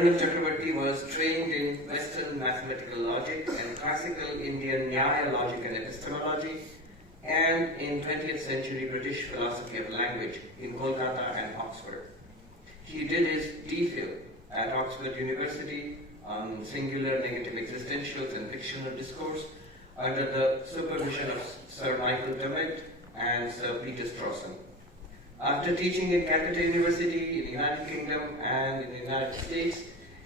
Arnav Chakravarti was trained in Western mathematical logic and classical Indian Nyaya logic and epistemology, and in 20th century British philosophy of language in Kolkata and Oxford. He did his DPhil at Oxford University on singular negative existentials and fictional discourse under the supervision of Sir Michael Dummett and Sir Peter Strawson. After teaching in Calcutta University in the United Kingdom and in the United States,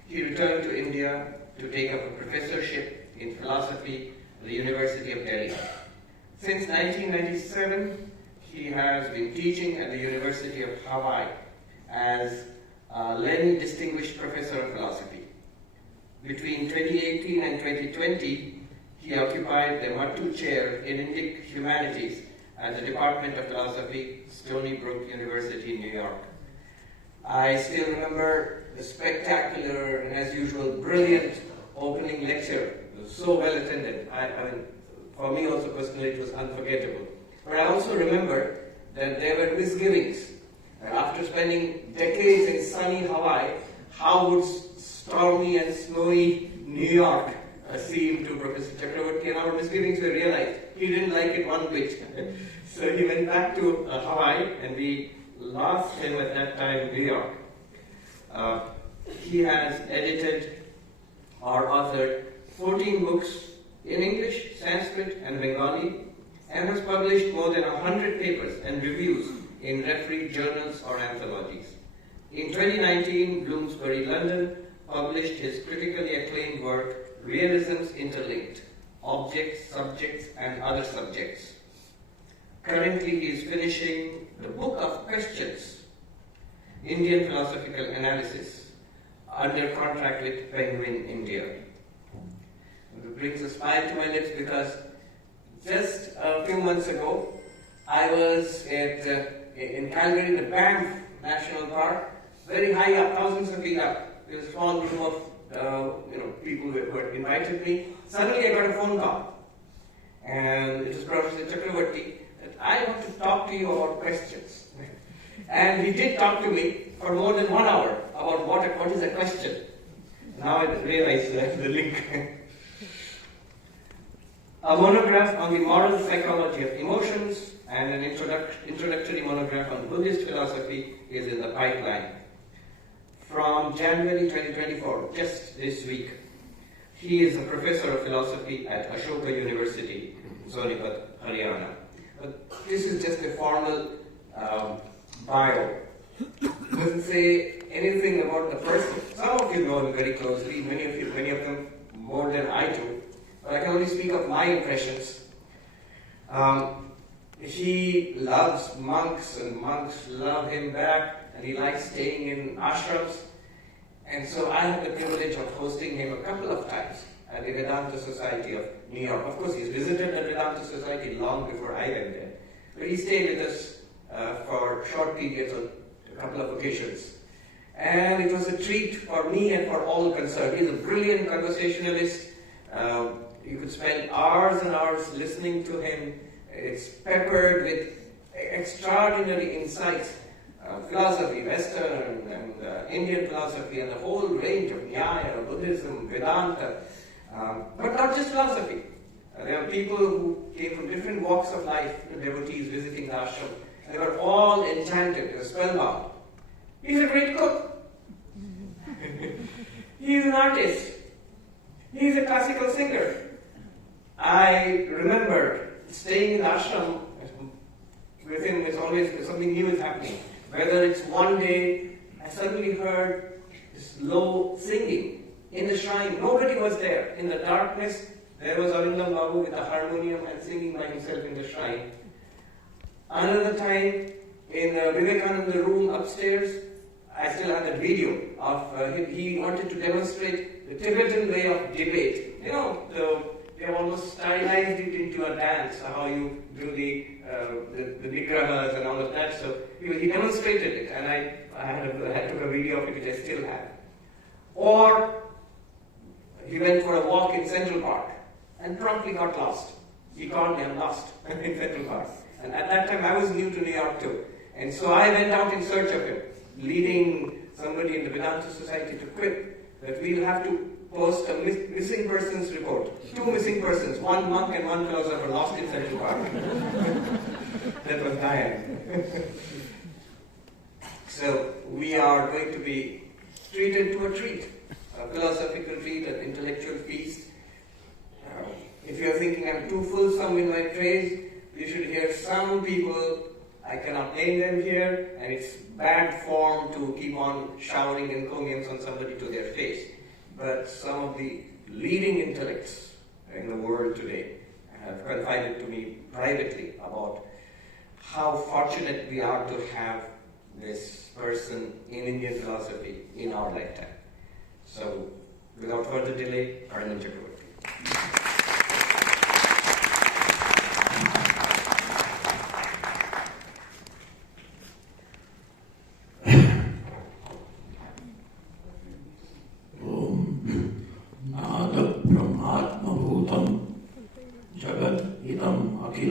he returned to India to take up a professorship in philosophy at the University of Delhi. Since 1997, he has been teaching at the University of Hawaii as Lenny Distinguished Professor of Philosophy. Between 2018 and 2020, he occupied the Mattu Chair in Indic Humanities at the Department of Philosophy, Stony Brook University, New York. I still remember the spectacular and, as usual, brilliant opening lecture. It was so well attended. I mean, for me also personally, it was unforgettable. But I also remember that there were misgivings. After spending decades in sunny Hawaii, how would stormy and snowy New York seem to Professor Chakravarti? And our misgivings were realized. He didn't like it one bit. So he went back to Hawaii, and we lost him at that time in New York. He has edited or authored 14 books in English, Sanskrit, and Bengali, and has published more than 100 papers and reviews in refereed journals or anthologies. In 2019, Bloomsbury, London, published his critically acclaimed work, Realisms Interlinked, Objects, Subjects, and Other Subjects. Currently, he is finishing the Book of Questions, Indian Philosophical Analysis, under contract with Penguin India. It brings a smile to my lips because just a few months ago, I was in Calgary, the Banff National Park, very high up, thousands of feet up. There was a small group of people who had invited me. Suddenly I got a phone call, and it was Professor Chakravarti, that I want to talk to you about questions. And he did talk to me for more than 1 hour about what is a question. Now I realize the link. A monograph on the moral psychology of emotions and an introductory monograph on Buddhist philosophy is in the pipeline. From January 2024, just this week, he is a professor of philosophy at Ashoka University in Sonipat, Haryana. But this is just a formal bio. It doesn't say anything about the person. Some of you know him very closely, many of them more than I do. But I can only speak of my impressions. He loves monks, and monks love him back, and he likes staying in ashrams. And so I had the privilege of hosting him a couple of times at the Vedanta Society of New York. Of course, he's visited the Vedanta Society long before I went there. But he stayed with us for short periods on a couple of occasions. And it was a treat for me and for all concerned. He's a brilliant conversationalist. You could spend hours and hours listening to him. It's peppered with extraordinary insights. Philosophy, Western and Indian philosophy, and the whole range of Nyaya, Buddhism, Vedanta, but not just philosophy. There are people who came from different walks of life, devotees visiting the ashram. They were all enchanted, they were spellbound. He's a great cook. He's an artist. He's a classical singer. I remember staying in the ashram with him, it's always something new is happening. Whether it's one day, I suddenly heard this low singing in the shrine. Nobody was there. In the darkness, there was Arindam Babu with a harmonium and singing by himself in the shrine. Another time, in Vivekananda room upstairs, I still had a video of him. He wanted to demonstrate the Tibetan way of debate. You know, they have almost stylized it into a dance, how you do the nigrahas and all of that. So he demonstrated it, and I took a video of it, which I still have. Or he went for a walk in Central Park and promptly got lost. He called me, I'm lost in Central Park. And at that time, I was new to New York too. And so I went out in search of him, leading somebody in the Vedanta Society to quit. that we'll have to post a missing persons report. 2 missing persons, 1 monk and 1 philosopher lost in Central Park. That was Diane. So we are going to be treated to a treat, a philosophical treat, an intellectual feast. If you're thinking I'm too fulsome in my praise, you should hear some people, I cannot name them here, and it's bad form to keep on showering encomiums on somebody to their face. But some of the leading intellects in the world today have confided to me privately about how fortunate we are to have this person in Indian philosophy in our lifetime. So, without further delay, Arvind Chakravarti.